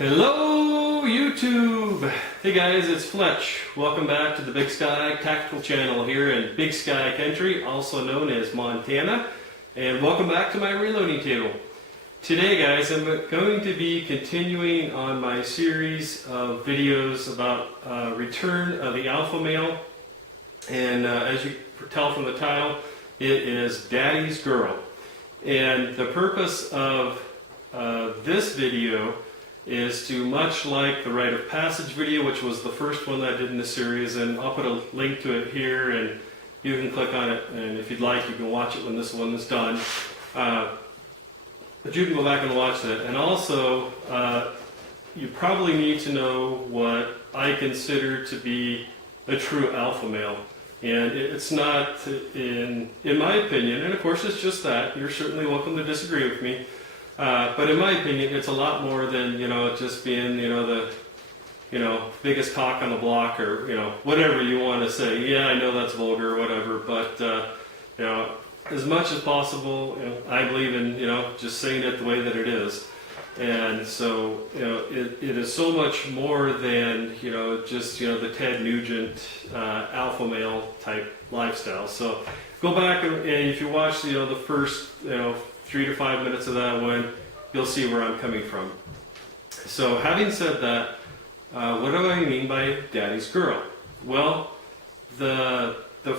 Hello YouTube! Hey guys, it's Fletch. Welcome back to the Big Sky Tactical Channel here in Big Sky Country, also known as Montana. And welcome back to my reloading table. Today guys, I'm going to be continuing on my series of videos about return of the alpha male. And as you can tell from the title, it is Daddy's Girl. And the purpose of this video is to, much like the rite of passage video, which was the first one that I did in the series, and I'll put a link to it here and you can click on it, and if you'd like you can watch it when this one is done. But you can go back and watch that. And also you probably need to know what I consider to be a true alpha male. And it's not, in my opinion, and of course it's just that, you're certainly welcome to disagree with me, but in my opinion it's a lot more than, just being, the, biggest cock on the block, or, whatever you want to say. Yeah, I know that's vulgar or whatever, but, as much as possible, I believe in, just saying it the way that it is. And so, it is so much more than, just, the Ted Nugent alpha male type lifestyle. So go back and if you watch, the first, 3 to 5 minutes of that one, you'll see where I'm coming from. So having said that, what do I mean by Daddy's Girl? Well, the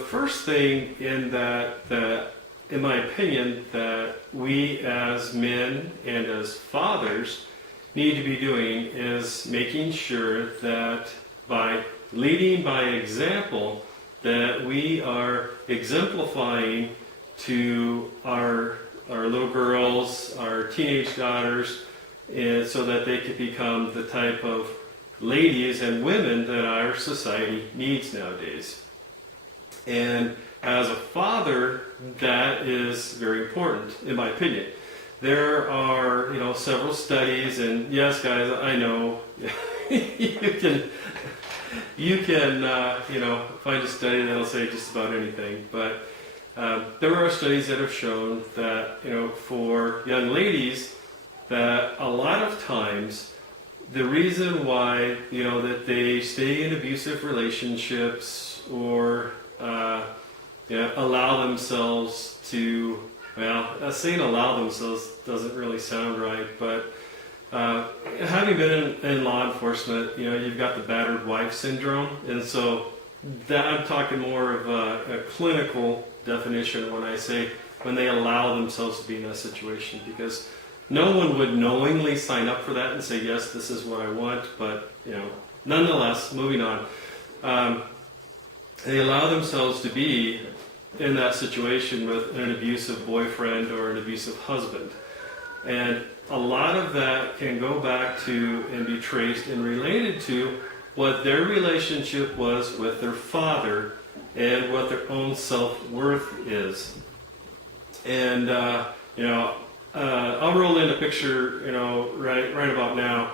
first thing in that in my opinion, that we as men and as fathers need to be doing is making sure that by leading by example, that we are exemplifying to our little girls, our teenage daughters, and so that they can become the type of ladies and women that our society needs nowadays. And as a father, that is very important, in my opinion. There are, several studies, and yes, guys, I know you can, find a study that'll say just about anything. But there are studies that have shown that, for young ladies, that a lot of times the reason why, that they stay in abusive relationships or allow themselves to, saying allow themselves doesn't really sound right, but having been in law enforcement, you've got the battered wife syndrome, and so that I'm talking more of a clinical definition when I say when they allow themselves to be in that situation, because no one would knowingly sign up for that and say, yes, this is what I want, but, nonetheless, moving on. They allow themselves to be in that situation with an abusive boyfriend or an abusive husband. And a lot of that can go back to and be traced and related to what their relationship was with their father and what their own self-worth is. And, I'll roll in a picture, right about now.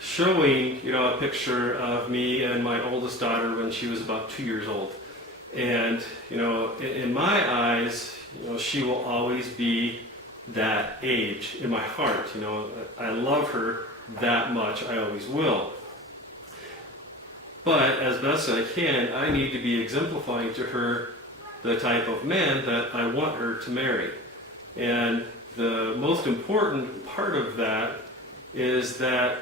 Showing, a picture of me and my oldest daughter when she was about 2 years old. And, in my eyes, she will always be that age in my heart. I love her that much. I always will. But as best I can, I need to be exemplifying to her the type of man that I want her to marry. And the most important part of that is that,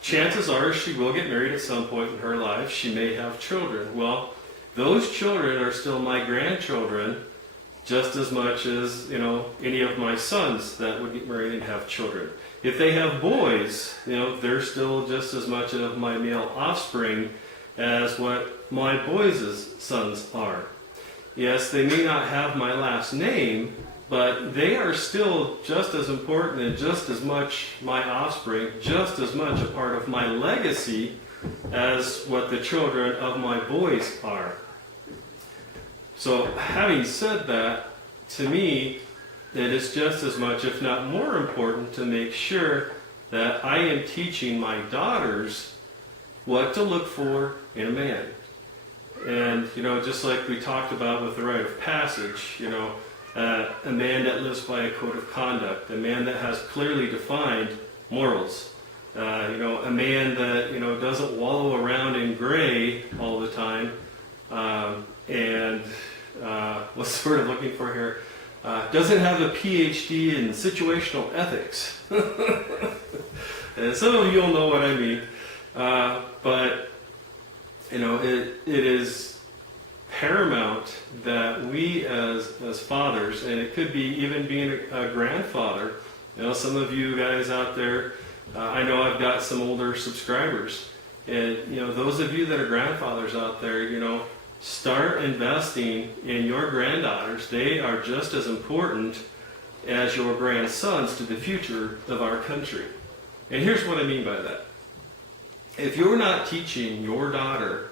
chances are she will get married at some point in her life. She may have children. Well, those children are still my grandchildren just as much as, any of my sons that would get married and have children. If they have boys, they're still just as much of my male offspring as what my boys' sons are. Yes, they may not have my last name, but they are still just as important and just as much my offspring, just as much a part of my legacy as what the children of my boys are. So having said that, to me, it is just as much, if not more important, to make sure that I am teaching my daughters what to look for in a man. And, just like we talked about with the rite of passage, a man that lives by a code of conduct, a man that has clearly defined morals, a man that, doesn't wallow around in gray all the time, and what's the word I'm looking for here? Doesn't have a PhD in situational ethics. And some of you will know what I mean. But it is paramount that we as fathers, and it could be even being a grandfather, some of you guys out there, I know I've got some older subscribers, and those of you that are grandfathers out there, start investing in your granddaughters. They are just as important as your grandsons to the future of our country. And here's what I mean by that. If you're not teaching your daughter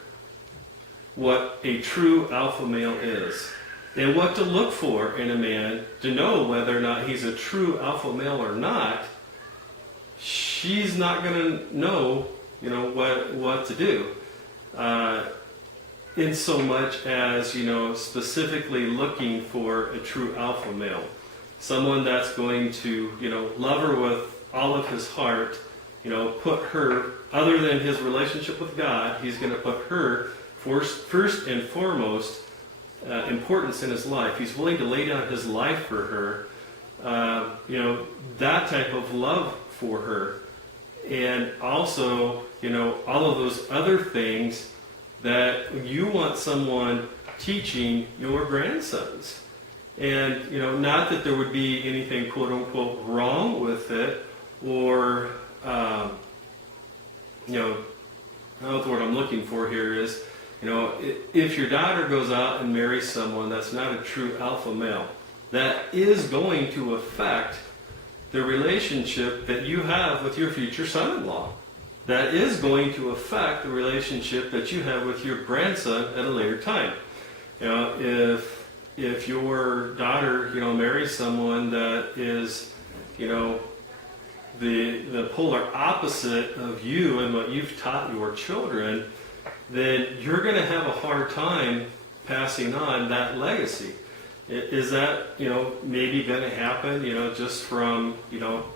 what a true alpha male is, and what to look for in a man to know whether or not he's a true alpha male or not, she's not going to know, what to do. In so much as, specifically looking for a true alpha male. Someone that's going to, love her with all of his heart, put her, other than his relationship with God, he's going to put her first and foremost importance in his life. He's willing to lay down his life for her, that type of love for her. And also, all of those other things that you want someone teaching your grandsons. And, not that there would be anything quote unquote wrong with it, or, I don't know what the word I'm looking for here is, if your daughter goes out and marries someone that's not a true alpha male, that is going to affect the relationship that you have with your future son-in-law. That is going to affect the relationship that you have with your grandson at a later time. If your daughter, marries someone that is, the polar opposite of you and what you've taught your children, then you're going to have a hard time passing on that legacy. Is that, maybe going to happen, just from,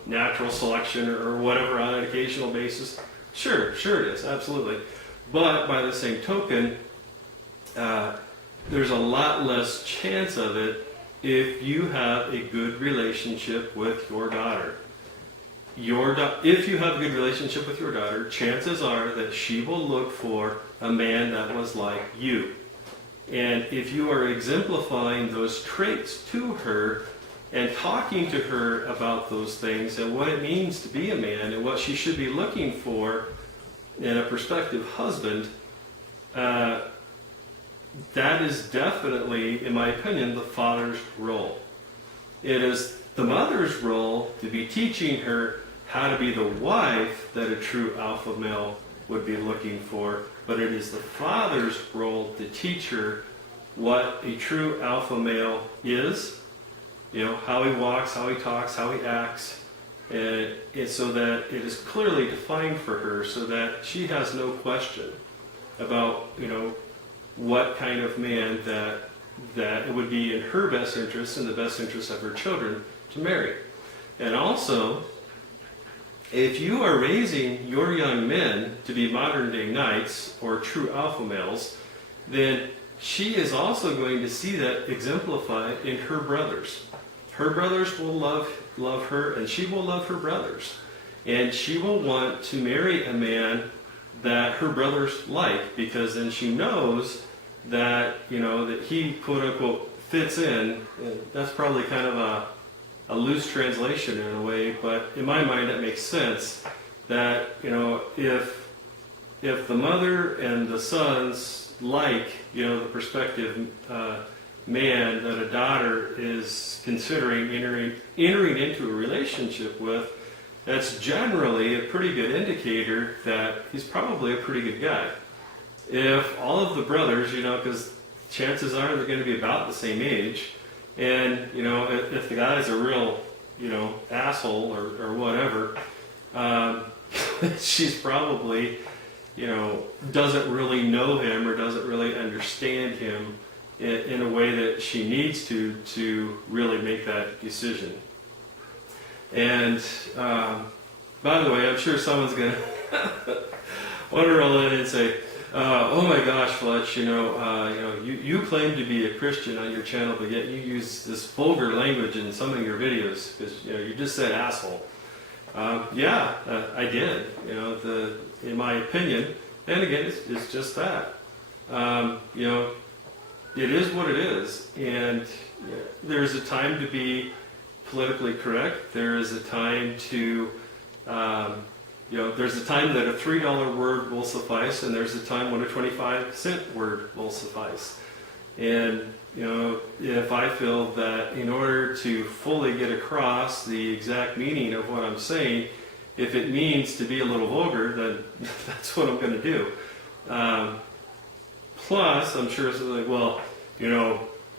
natural selection or whatever on an occasional basis? Sure it is, absolutely. But by the same token, there's a lot less chance of it if you have a good relationship with your daughter. If you have a good relationship with your daughter, chances are that she will look for a man that was like you. And if you are exemplifying those traits to her and talking to her about those things and what it means to be a man and what she should be looking for in a prospective husband, that is definitely, in my opinion, the father's role. It is the mother's role to be teaching her how to be the wife that a true alpha male would be looking for, but it is the father's role to teach her what a true alpha male is, how he walks, how he talks, how he acts, and so that it is clearly defined for her so that she has no question about, what kind of man that it would be in her best interest and the best interest of her children to marry. And also, if you are raising your young men to be modern day knights or true alpha males, then she is also going to see that exemplified in her brothers. Her brothers will love her, and she will love her brothers. And she will want to marry a man that her brothers like, because then she knows that, that he, quote unquote, fits in. That's probably kind of a loose translation in a way, but in my mind that makes sense. That, if the mother and the sons like, the prospective man that a daughter is considering entering into a relationship with, that's generally a pretty good indicator that he's probably a pretty good guy. If all of the brothers, because chances are they're going to be about the same age, and, if the guy's a real, asshole or whatever, she's probably doesn't really know him or doesn't really understand him in a way that she needs to really make that decision. And by the way, I'm sure someone's going to want to roll in and say, "Oh my gosh, Fletch, you claim to be a Christian on your channel, but yet you use this vulgar language in some of your videos because you just said asshole." Yeah, I did. In my opinion, and again, it's just that. It is what it is, and there's a time to be politically correct. There is a time to, there's a time that a $3 word will suffice, and there's a time when a 25-cent word will suffice. And if I feel that in order to fully get across the exact meaning of what I'm saying, if it means to be a little vulgar, then that's what I'm going to do. Plus, I'm sure it's like, well,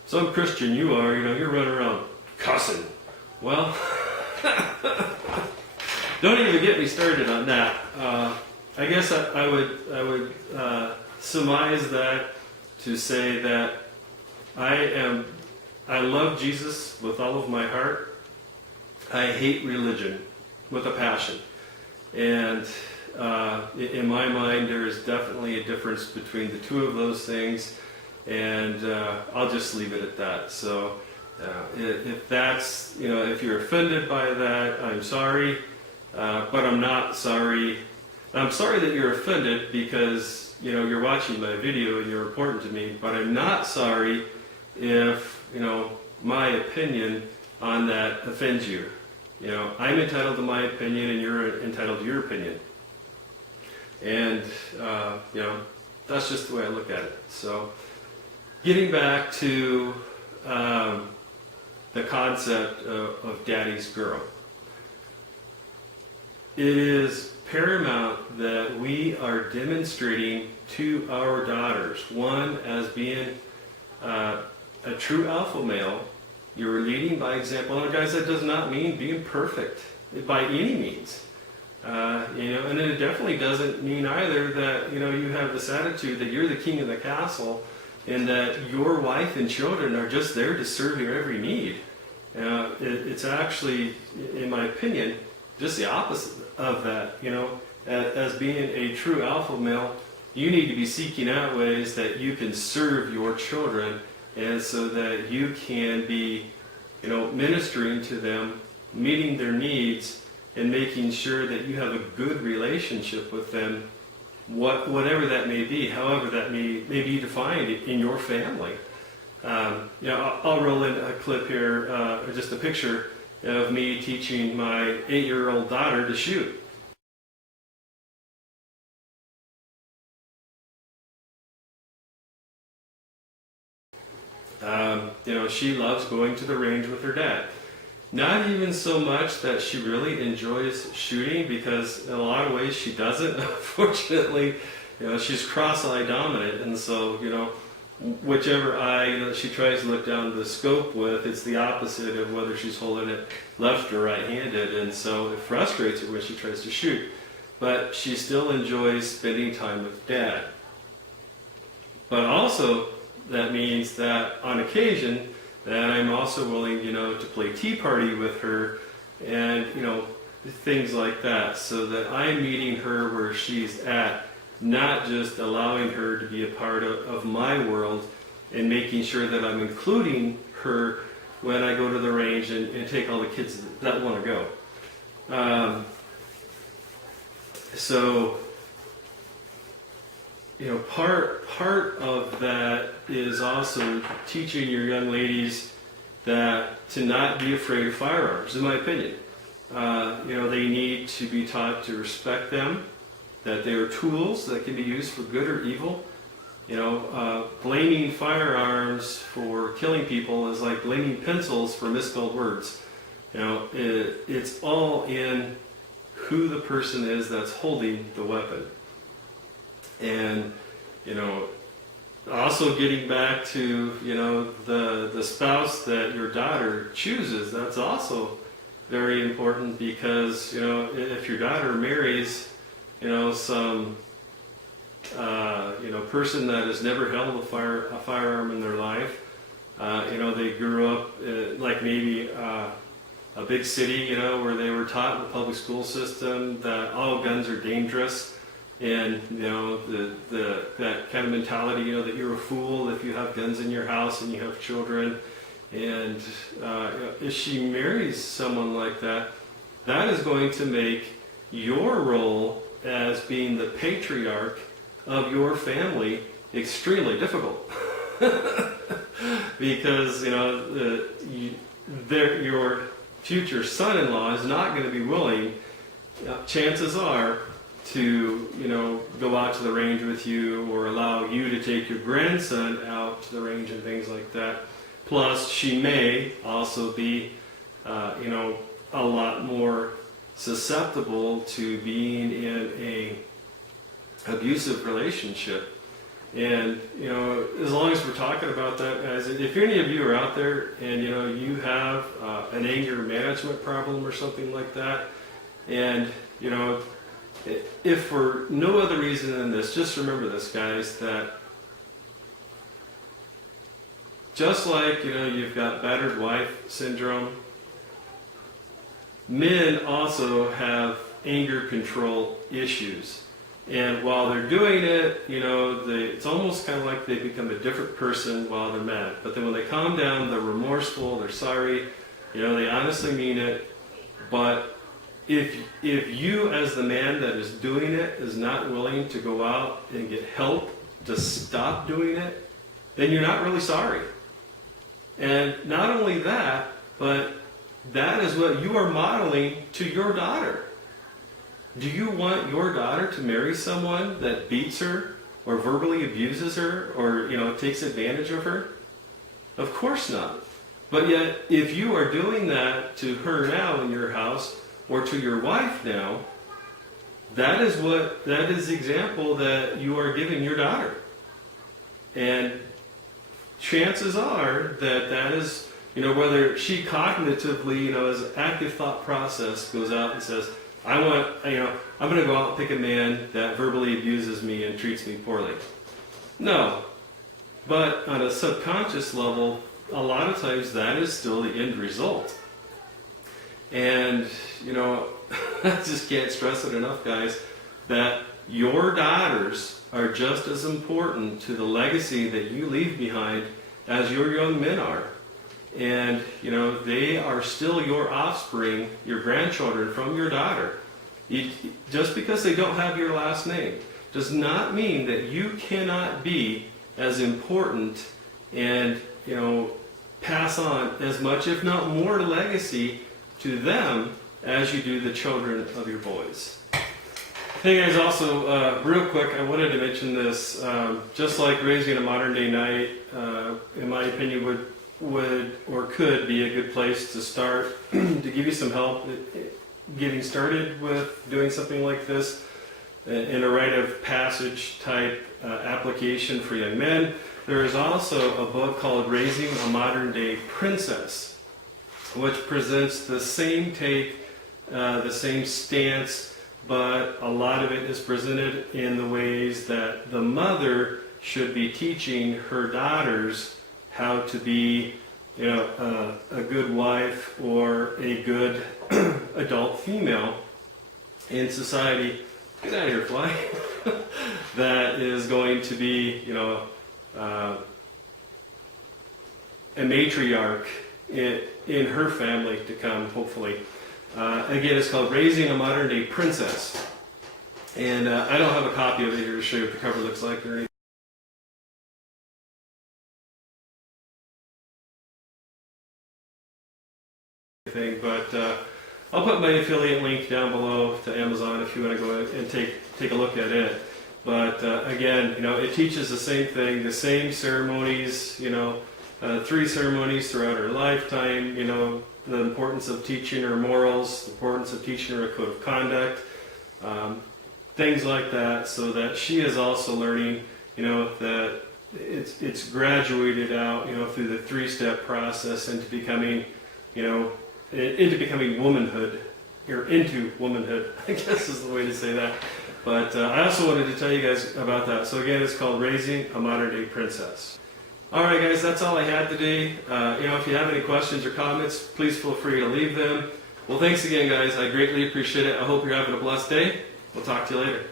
some Christian you are, you're running around cussing. Well, don't even get me started on that. I guess I would surmise that to say that I love Jesus with all of my heart. I hate religion with a passion. And in my mind, there is definitely a difference between the two of those things. And I'll just leave it at that. So if that's, if you're offended by that, I'm sorry. But I'm not sorry. I'm sorry that you're offended because, you're watching my video and you're important to me. But I'm not sorry if, my opinion on that offends you. I'm entitled to my opinion and you're entitled to your opinion. And, that's just the way I look at it. So, getting back to the concept of Daddy's girl. It is paramount that we are demonstrating to our daughters, one, as being a true alpha male. You're leading by example. And guys, that does not mean being perfect by any means. And it definitely doesn't mean either that, you have this attitude that you're the king of the castle and that your wife and children are just there to serve your every need. It's actually, in my opinion, just the opposite of that. As being a true alpha male, you need to be seeking out ways that you can serve your children, and so that you can be, ministering to them, meeting their needs, and making sure that you have a good relationship with them, whatever that may be, however that may be defined in your family. I'll roll in a clip here, or just a picture of me teaching my 8-year-old daughter to shoot. She loves going to the range with her dad. Not even so much that she really enjoys shooting, because in a lot of ways she doesn't. Unfortunately, she's cross-eye dominant, and so, whichever eye she tries to look down the scope with, it's the opposite of whether she's holding it left or right-handed, and so it frustrates her when she tries to shoot. But she still enjoys spending time with Dad. But also, that means that on occasion, that I'm also willing, to play tea party with her, and things like that, so that I'm meeting her where she's at, not just allowing her to be a part of my world, and making sure that I'm including her when I go to the range and take all the kids that want to go. So, part of that is also teaching your young ladies that to not be afraid of firearms, in my opinion. They need to be taught to respect them, that they are tools that can be used for good or evil. Blaming firearms for killing people is like blaming pencils for misspelled words. It's all in who the person is that's holding the weapon. And, also getting back to, the spouse that your daughter chooses, that's also very important, because, if your daughter marries, some person that has never held a firearm in their life. They grew up like maybe a big city, where they were taught in the public school system that all guns are dangerous, and that kind of mentality, that you're a fool if you have guns in your house and you have children. And if she marries someone like that, that is going to make your role as being the patriarch of your family extremely difficult. Because your future son-in-law is not going to be willing, chances are, to go out to the range with you, or allow you to take your grandson out to the range and things like that. Plus, she may also be a lot more susceptible to being in a abusive relationship. And as long as we're talking about that, guys, if any of you are out there and you have an anger management problem or something like that, and if for no other reason than this, just remember this, guys, that just like you've got battered wife syndrome, men also have anger control issues. And while they're doing it, it's almost kind of like they become a different person while they're mad. But then when they calm down, they're remorseful, they're sorry, they honestly mean it. But if you, as the man that is doing it, is not willing to go out and get help to stop doing it, then you're not really sorry. And not only that, but that is what you are modeling to your daughter. Do you want your daughter to marry someone that beats her or verbally abuses her or takes advantage of her? Of course not. But yet, if you are doing that to her now in your house or to your wife now, that is the example that you are giving your daughter. And chances are that is, whether she cognitively, as an active thought process goes out and says, I'm going to go out and pick a man that verbally abuses me and treats me poorly. No. But on a subconscious level, a lot of times that is still the end result. And, I just can't stress it enough, guys, that your daughters are just as important to the legacy that you leave behind as your young men are. And, they are still your offspring, your grandchildren from your daughter. Just because they don't have your last name does not mean that you cannot be as important and, pass on as much, if not more, legacy to them as you do the children of your boys. Hey guys, also, real quick, I wanted to mention this. Just like raising a modern day knight, in my opinion, would or could be a good place to start to give you some help getting started with doing something like this in a rite of passage type application for young men. There is also a book called Raising a Modern Day Princess, which presents the same take, the same stance, but a lot of it is presented in the ways that the mother should be teaching her daughters how to be, a good wife or a good adult female in society. Get out of here, fly. That is going to be, a matriarch in her family to come, hopefully. Again, it's called Raising a Modern Day Princess. And I don't have a copy of it here to show you what the cover looks like or anything. But I'll put my affiliate link down below to Amazon if you want to go and take a look at it. But again, it teaches the same thing, the same ceremonies, 3 ceremonies throughout her lifetime, the importance of teaching her morals, the importance of teaching her a code of conduct, things like that, so that she is also learning, that it's graduated out, through the 3-step process into becoming, into becoming womanhood, or into womanhood, I guess is the way to say that. But I also wanted to tell you guys about that. So again, it's called Raising a Modern Day Princess. All right, guys, that's all I had today. If you have any questions or comments, please feel free to leave them. Well, thanks again, guys. I greatly appreciate it. I hope you're having a blessed day. We'll talk to you later.